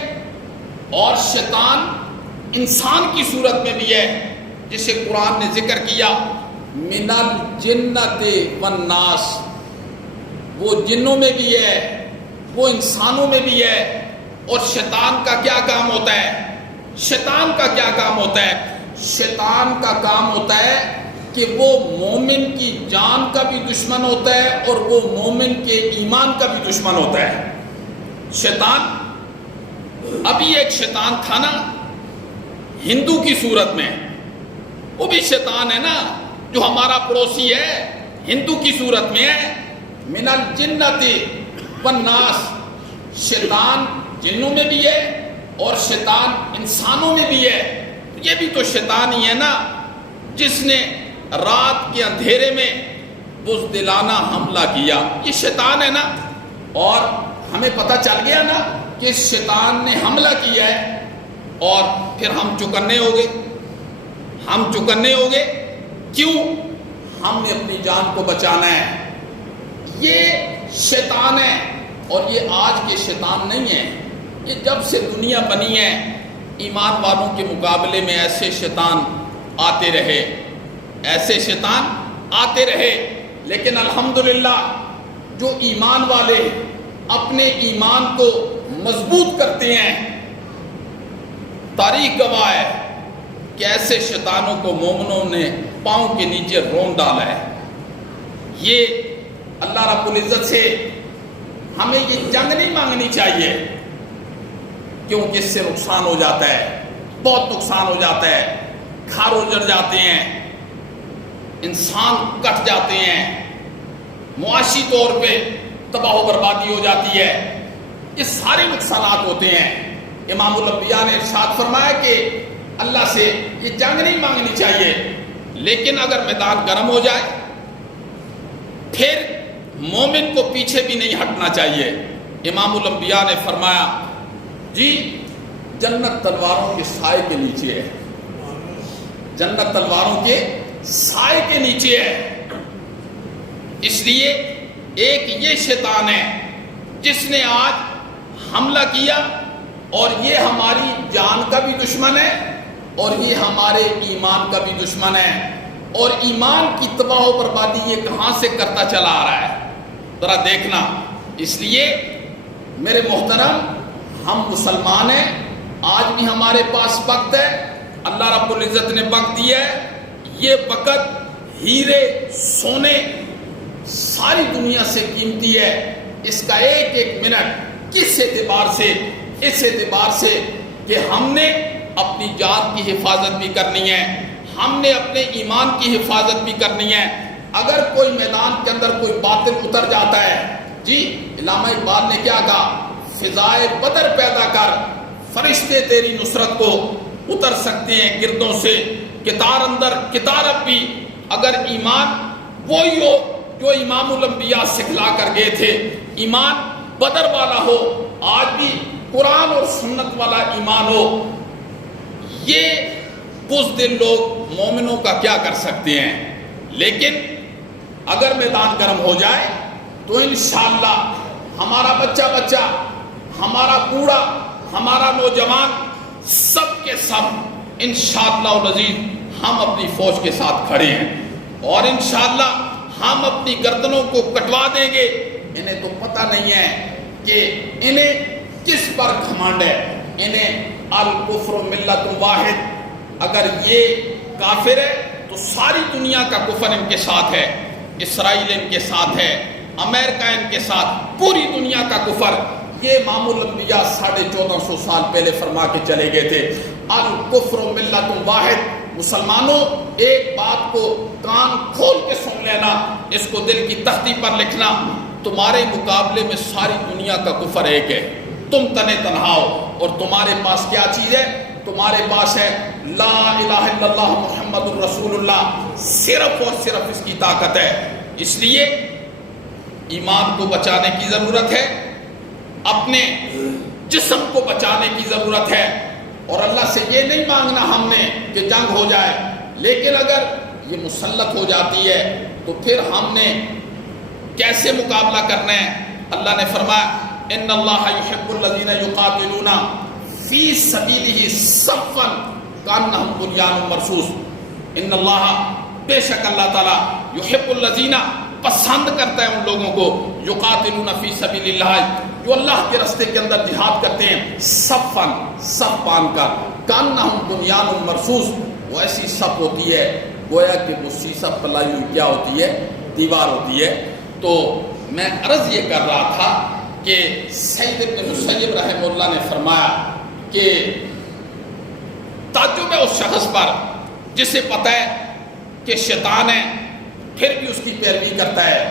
اور شیطان انسان کی صورت میں بھی ہے، جسے قرآن نے ذکر کیا من الجنت والناس، وہ جنوں میں بھی ہے، وہ انسانوں میں بھی ہے۔ اور شیطان کا کیا کام ہوتا ہے؟ شیطان کا کیا کام ہوتا ہے؟ شیطان کا کام ہوتا ہے کہ وہ مومن کی جان کا بھی دشمن ہوتا ہے اور وہ مومن کے ایمان کا بھی دشمن ہوتا ہے۔ شیطان، ابھی ایک شیطان تھا نا ہندو کی صورت میں، وہ بھی شیطان ہے نا، جو ہمارا پڑوسی ہے ہندو کی صورت میں ہے۔ من الجنت والناس، شیطان جنوں میں بھی ہے اور شیطان انسانوں میں بھی ہے۔ یہ بھی تو شیطان ہی ہے نا، جس نے رات کے اندھیرے میں بزدلانہ حملہ کیا، یہ شیطان ہے نا۔ اور ہمیں پتہ چل گیا نا کہ شیطان نے حملہ کیا ہے اور پھر ہم چکنے ہو گئے، ہم چکنے ہو گئے۔ کیوں؟ ہم نے اپنی جان کو بچانا ہے۔ یہ شیطان ہے اور یہ آج کے شیطان نہیں ہے، یہ جب سے دنیا بنی ہے ایمان والوں کے مقابلے میں ایسے شیطان آتے رہے، ایسے شیطان آتے رہے۔ لیکن الحمدللہ جو ایمان والے اپنے ایمان کو مضبوط کرتے ہیں، تاریخ گواہ ہے کہ ایسے شیطانوں کو مومنوں نے پاؤں کے نیچے رون ڈالا ہے۔ یہ اللہ رب العزت سے ہمیں یہ جنگ نہیں مانگنی چاہیے، کیونکہ اس سے نقصان ہو جاتا ہے، بہت نقصان ہو جاتا ہے، گھر اجڑ جاتے ہیں، انسان کٹ جاتے ہیں، معاشی طور پہ تباہ و بربادی ہو جاتی ہے، یہ سارے نقصانات ہوتے ہیں۔ امام الانبیاء نے ارشاد فرمایا کہ اللہ سے یہ جنگ نہیں مانگنی چاہیے، لیکن اگر میدان گرم ہو جائے پھر مومن کو پیچھے بھی نہیں ہٹنا چاہیے۔ امام الانبیاء نے فرمایا جی جنت تلواروں کے سائے کے نیچے ہے، جنت تلواروں کے سائے کے نیچے ہے۔ اس لیے ایک یہ شیطان ہے جس نے آج حملہ کیا اور یہ ہماری جان کا بھی دشمن ہے اور یہ ہمارے ایمان کا بھی دشمن ہے، اور ایمان کی تباہ و بربادی یہ کہاں سے کرتا چلا آ رہا ہے، ذرا دیکھنا۔ اس لیے میرے محترم، ہم مسلمان ہیں، آج بھی ہمارے پاس وقت ہے، اللہ رب العزت نے وقت دیا ہے۔ یہ وقت ہیرے سونے ساری دنیا سے قیمتی ہے۔ اس کا ایک ایک منٹ کس اعتبار سے؟ اس اعتبار سے کہ ہم نے اپنی جان کی حفاظت بھی کرنی ہے، ہم نے اپنے ایمان کی حفاظت بھی کرنی ہے۔ اگر کوئی میدان کے اندر کوئی باطل اتر جاتا ہے، جی علامہ اقبال نے کیا کہا، فضائے بدر پیدا کر، فرشتے تیری نصرت کو اتر سکتے ہیں گردوں سے، کتار اندر کتارت بھی۔ اگر ایمان وہی ہو جو امام الانبیاء سکھلا کر گئے تھے، ایمان بدر والا ہو، آج بھی قرآن اور سنت والا ایمان ہو، یہ بزدل لوگ مومنوں کا کیا کر سکتے ہیں؟ لیکن اگر میدان گرم ہو جائے تو انشاءاللہ ہمارا بچہ، ہمارا بوڑھا، ہمارا نوجوان، سب کے سب انشاءاللہ العزیز ہم اپنی فوج کے ساتھ کھڑے ہیں، اور انشاءاللہ ہم اپنی گردنوں کو کٹوا دیں گے۔ انہیں تو پتہ نہیں ہے کہ انہیں کس پر گھمنڈ ہے، انہیں الکفر ملت واحد، اگر یہ کافر ہے تو ساری دنیا کا کفر ان کے ساتھ ہے، اسرائیل ان کے ساتھ ہے، امریکہ ان کے ساتھ، پوری دنیا کا کفر۔ یہ امام الانبیاء 1450 سال پہلے فرما کے چلے گئے تھے، الکفر ملت واحد۔ مسلمانوں ایک بات کو کان کھول کے سن لینا، اس کو دل کی تختی پر لکھنا، تمہارے مقابلے میں ساری دنیا کا کفر ایک ہے، تم تنے تنہا ہو، اور تمہارے پاس کیا چیز ہے؟ تمہارے پاس ہے لا الہ الا اللہ محمد الرسول اللہ، صرف اور صرف اس کی طاقت ہے۔ اس لیے ایمان کو بچانے کی ضرورت ہے، اپنے جسم کو بچانے کی ضرورت ہے، اور اللہ سے یہ نہیں مانگنا ہم نے کہ جنگ ہو جائے، لیکن اگر یہ مسلط ہو جاتی ہے تو پھر ہم نے کیسے مقابلہ کرنا ہے؟ اللہ نے فرمایا ان اللہ یحب الذین یقاتلون فی سبیلہ صفا کانہم بنیان مرصوص۔ ان اللہ، بے شک اللہ تعالیٰ، یحب الذین، پسند کرتا ہے ان لوگوں کو، یقاتلون فی سبیل اللہ، جو اللہ کے راستے کے اندر جہاد کرتے ہیں، صفاً، صف باندھ کر، کانہم بنیان مرصوص، وہ ایسی صف ہوتی ہے گویا کہ وہ سیسہ پلائی ہوئی کیا ہوتی ہے؟ دیوار ہوتی ہے۔ تو میں عرض یہ کر رہا تھا کہ سعید ابن مسیب رحمہ اللہ نے فرمایا کہ تعجب ہے اس شخص پر جسے پتہ ہے کہ شیطان ہے پھر بھی اس کی پیروی کرتا ہے۔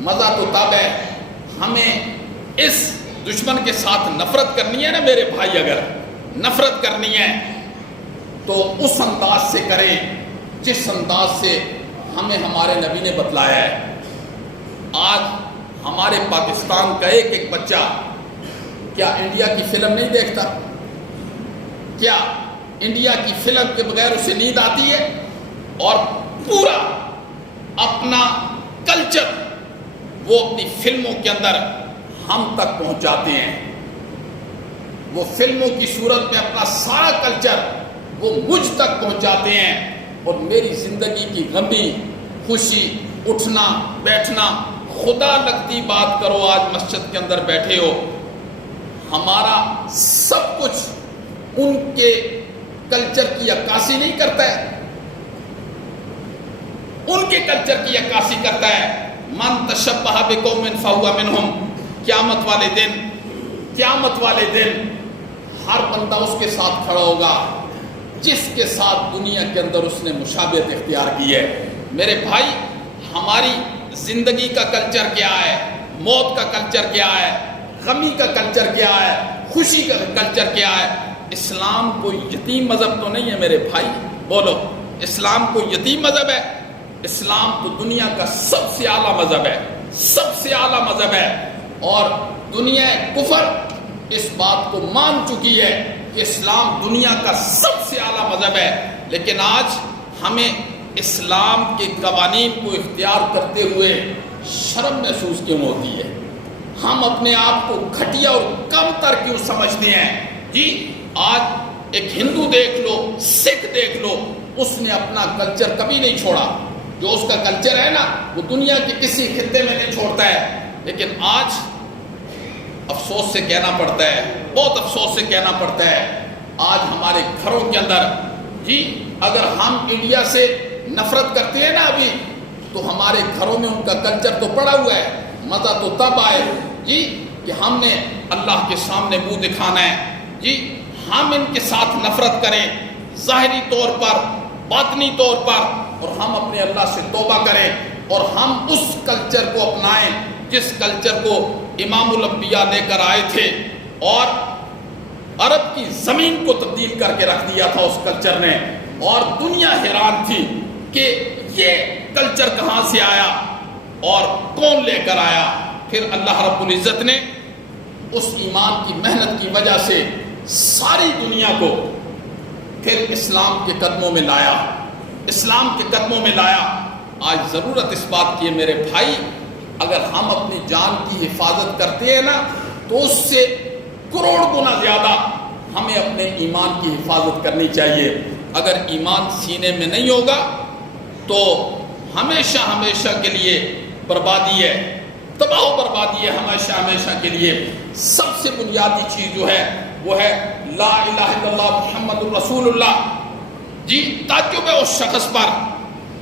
مزہ تو تب ہے، ہمیں اس دشمن کے ساتھ نفرت کرنی ہے نا میرے بھائی، اگر نفرت کرنی ہے تو اس انداز سے کریں جس انداز سے ہمیں ہمارے نبی نے بتلایا ہے۔ آج ہمارے پاکستان کا ایک ایک بچہ کیا انڈیا کی فلم نہیں دیکھتا؟ کیا انڈیا کی فلم کے بغیر اسے نیند آتی ہے؟ اور پورا اپنا کلچر وہ اپنی فلموں کے اندر ہم تک پہنچاتے ہیں، وہ فلموں کی صورت میں اپنا سارا کلچر وہ مجھ تک پہنچاتے ہیں، اور میری زندگی کی غمی، خوشی، اٹھنا بیٹھنا، خدا لگتی بات کرو، آج مسجد کے اندر بیٹھے ہو، ہمارا سب کچھ ان کے کلچر کی عکاسی نہیں کرتا ہے، ان کے کلچر کی عکاسی کرتا ہے۔ من تشبہ بقوم فہو منہم، قیامت والے دن ہر بندہ اس کے ساتھ کھڑا ہوگا جس کے ساتھ دنیا کے اندر اس نے مشابہت اختیار کی ہے۔ میرے بھائی، ہماری زندگی کا کلچر کیا ہے؟ موت کا کلچر کیا ہے؟ غمی کا کلچر کیا ہے؟ خوشی کا کلچر کیا ہے؟ اسلام کوئی یتیم مذہب تو نہیں ہے میرے بھائی، بولو، اسلام کوئی یتیم مذہب ہے؟ اسلام تو دنیا کا سب سے اعلیٰ مذہب ہے، سب سے اعلیٰ مذہب ہے، اور دنیا کفر اس بات کو مان چکی ہے کہ اسلام دنیا کا سب سے اعلیٰ مذہب ہے، لیکن آج ہمیں اسلام کے قوانین کو اختیار کرتے ہوئے شرم محسوس کیوں ہوتی ہے؟ ہم اپنے آپ کو گھٹیا اور کم تر کیوں سمجھتے ہیں؟ جی آج ایک ہندو دیکھ لو، سکھ دیکھ لو، اس نے اپنا کلچر کبھی نہیں چھوڑا، جو اس کا کلچر ہے نا وہ دنیا کے کسی خطے میں نہیں چھوڑتا ہے، لیکن آج افسوس سے کہنا پڑتا ہے، بہت افسوس سے کہنا پڑتا ہے، آج ہمارے گھروں کے اندر جی اگر ہم انڈیا سے نفرت کرتے ہیں نا ابھی، تو ہمارے گھروں میں ان کا کلچر تو پڑا ہوا ہے۔ مزہ تو تب آئے جی کہ ہم نے اللہ کے سامنے منہ دکھانا ہے، جی ہم ان کے ساتھ نفرت کریں ظاہری طور پر، باطنی طور پر، اور ہم اپنے اللہ سے توبہ کریں اور ہم اس کلچر کو اپنائیں جس کلچر کو امام الانبیاء لے کر آئے تھے، اور عرب کی زمین کو تبدیل کر کے رکھ دیا تھا اس کلچر نے، اور دنیا حیران تھی کہ یہ کلچر کہاں سے آیا اور کون لے کر آیا۔ پھر اللہ رب العزت نے اس ایمان کی محنت کی وجہ سے ساری دنیا کو پھر اسلام کے قدموں میں لایا، اسلام کے قدموں میں لایا۔ آج ضرورت اس بات کی ہے میرے بھائی، اگر ہم اپنی جان کی حفاظت کرتے ہیں نا تو اس سے کروڑ گنا زیادہ ہمیں اپنے ایمان کی حفاظت کرنی چاہیے۔ اگر ایمان سینے میں نہیں ہوگا تو ہمیشہ ہمیشہ کے لیے بربادی ہے، تباہ و بربادی ہے، ہمیشہ ہمیشہ کے لیے۔ سب سے بنیادی چیز جو ہے وہ ہے لا الہ الا اللہ محمد الرسول اللہ، جی تعجب ہے اس شخص پر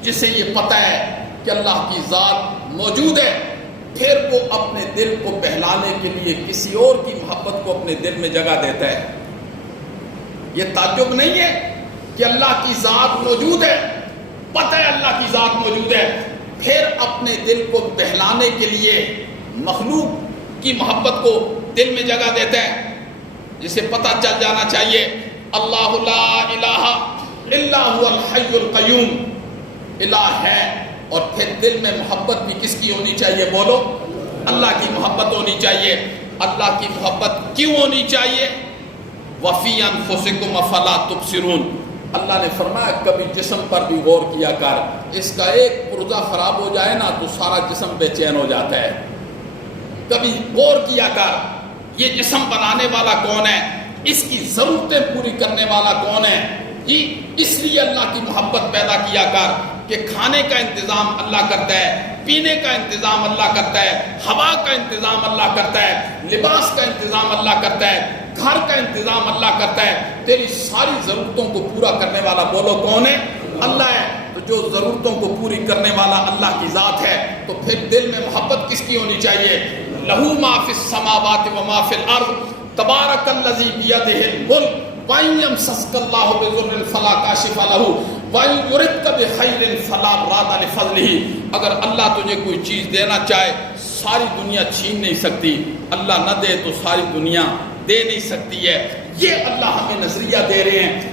جسے یہ پتہ ہے کہ اللہ کی ذات موجود ہے، پھر وہ اپنے دل کو بہلانے کے لیے کسی اور کی محبت کو اپنے دل میں جگہ دیتا ہے۔ یہ تعجب نہیں ہے کہ اللہ کی ذات موجود ہے، پتہ ہے اللہ کی ذات موجود ہے، پھر اپنے دل کو بہلانے کے لیے مخلوق کی محبت کو دل میں جگہ دیتا ہے، جسے پتہ چل جانا چاہیے اللہ لا الہ الا هو الحی القیوم، الہ ہے، اور پھر دل میں محبت بھی کس کی ہونی چاہیے؟ بولو، اللہ کی محبت ہونی چاہیے۔ اللہ کی محبت کیوں ہونی چاہیے؟ وفی انفسکم افلا تبصرون، اللہ نے فرمایا کبھی جسم پر بھی غور کیا کر، اس کا ایک پرزہ خراب ہو جائے نا تو سارا جسم بے چین ہو جاتا ہے۔ کبھی غور کیا کر یہ جسم بنانے والا کون ہے، اس کی ضرورتیں پوری کرنے والا کون ہے، جی اس لیے اللہ کی محبت پیدا کیا کر کہ کھانے کا انتظام اللہ کرتا ہے، پینے کا انتظام اللہ کرتا ہے، ہوا کا انتظام اللہ کرتا ہے، لباس کا انتظام اللہ کرتا ہے، گھر کا انتظام اللہ کرتا ہے، تیری ساری ضرورتوں کو پورا کرنے والا بولو کون ہے؟ اللہ ہے۔ تو جو ضرورتوں کو پوری کرنے والا اللہ کی ذات ہے تو پھر دل میں محبت کس کی ہونی چاہیے؟ لہو ما فی السماوات و ما فی الارض تبارک الذی بیدہ الملک وَإِن يَمْسَسْكَ اللَّهُ بِضُرٍّ فَلَا كَاشِفَ لَهُ وَإِن يُرِدْكَ بِخَيْرٍ فَلَا رَادَّ لِفَضْلِهِ، اگر اللہ تجھے کوئی چیز دینا چاہے ساری دنیا چھین نہیں سکتی، اللہ نہ دے تو ساری دنیا دے نہیں سکتی ہے۔ یہ اللہ ہمیں نظریہ دے رہے ہیں۔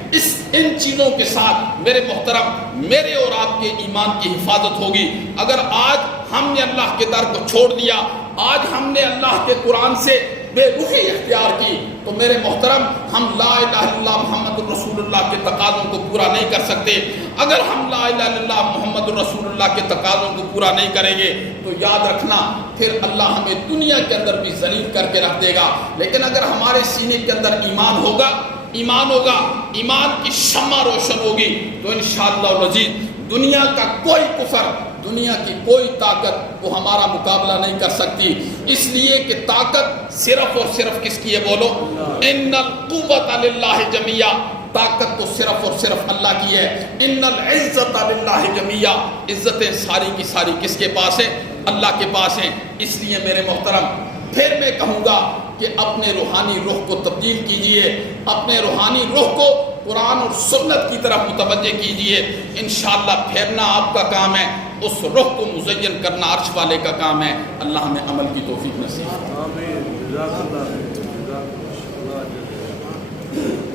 ان چیزوں کے ساتھ میرے محترم میرے اور آپ کے ایمان کی حفاظت ہوگی۔ اگر آج ہم نے اللہ کے در کو چھوڑ دیا، آج ہم نے اللہ کے قرآن سے بے رخی اختیار کی، تو میرے محترم ہم لا الہ الا اللہ محمد الرسول اللہ کے تقاضوں کو پورا نہیں کر سکتے۔ اگر ہم لا الہ الا اللہ محمد الرسول اللہ کے تقاضوں کو پورا نہیں کریں گے تو یاد رکھنا پھر اللہ ہمیں دنیا کے اندر بھی ذلیل کر کے رکھ دے گا۔ لیکن اگر ہمارے سینے کے اندر ایمان ہوگا، ایمان کی شمع روشن ہوگی تو انشاءاللہ العزیز دنیا کا کوئی کفر، دنیا کی کوئی طاقت وہ ہمارا مقابلہ نہیں کر سکتی۔ اس لیے کہ طاقت صرف اور صرف کس کی ہے؟ بولو، ان القوت للہ جمیعا، طاقت تو صرف اور صرف اللہ کی ہے۔ ان العزت للہ جمیعا، عزتیں ساری کی ساری کس کے پاس ہے؟ اللہ کے پاس ہیں۔ اس لیے میرے محترم پھر میں کہوں گا کہ اپنے روحانی روح کو تبدیل کیجئے، اپنے روحانی روح کو قرآن اور سنت کی طرف متوجہ کیجئے۔ انشاءاللہ پھیرنا آپ کا کام ہے، اس روح کو مزین کرنا عرش والے کا کام ہے۔ اللہ ہمیں عمل کی توفیق نصیب۔ آمین۔ جزاک اللہ۔